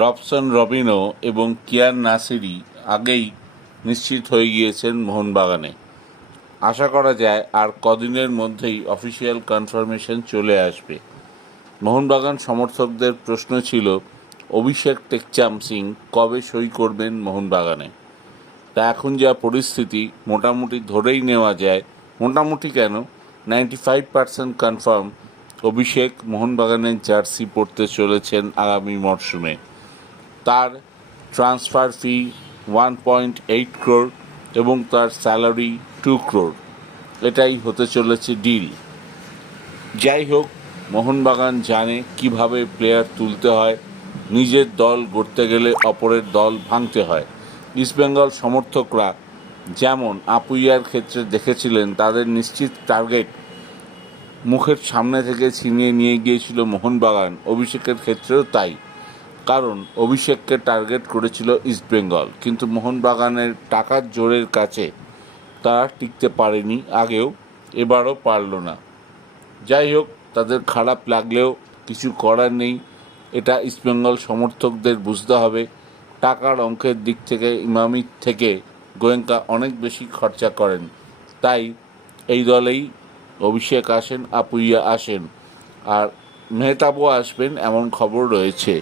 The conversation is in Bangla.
রবসন রবিনো এবং কিয়ান নাসিরি আগেই নিশ্চিত হয়ে গিয়েছেন মোহনবাগানে। আশা করা যায় আর কদিনের মধ্যেই অফিসিয়াল কনফার্মেশন চলে আসবে। মোহনবাগান সমর্থকদের প্রশ্ন ছিল অভিষেক টেকচাম সিং কবে সই করবেন মোহনবাগানে। তা এখন যা পরিস্থিতি মোটামুটি ধরেই নেওয়া যায়, মোটামুটি কেন 95% কনফার্ম অভিষেক মোহনবাগানের জার্সি পরতে চলেছেন আগামী মরশুমে। তার ট্রান্সফার ফি 1.8 crore এবং তার স্যালারি 2 crore। এটাই হতে চলেছে ডিল। যাই হোক, মোহনবাগান জানে কিভাবে প্লেয়ার তুলতে হয়, নিজের দল গড়তে গেলে অপরের দল ভাঙতে হয়। ইস্টবেঙ্গল সমর্থকরা যেমন আপুইয়ার ক্ষেত্রে দেখেছিলেন, তাদের নিশ্চিত টার্গেট মুখের সামনে থেকে ছিনিয়ে নিয়ে গিয়েছিল মোহনবাগান, অভিষেকের ক্ষেত্রেও তাই। কারণ অভিষেককে টার্গেট করেছিল ইস্টবেঙ্গল, কিন্তু মোহনবাগানের টাকার জোরের কাছে তারা টিকতে পারেনি আগেও, এবারও পারল না। যাই হোক, তাদের খারাপ লাগলেও কিছু করার নেই। এটা ইস্টবেঙ্গল সমর্থকদের বুঝতে হবে। টাকার অঙ্কের দিক থেকে ইমামির থেকে গোয়েঙ্কা অনেক বেশি খরচা করেন, তাই এই দলেই অভিষেক আসেন, আপুইয়া আসেন, আর মেহতাবও আসবেন এমন খবর রয়েছে।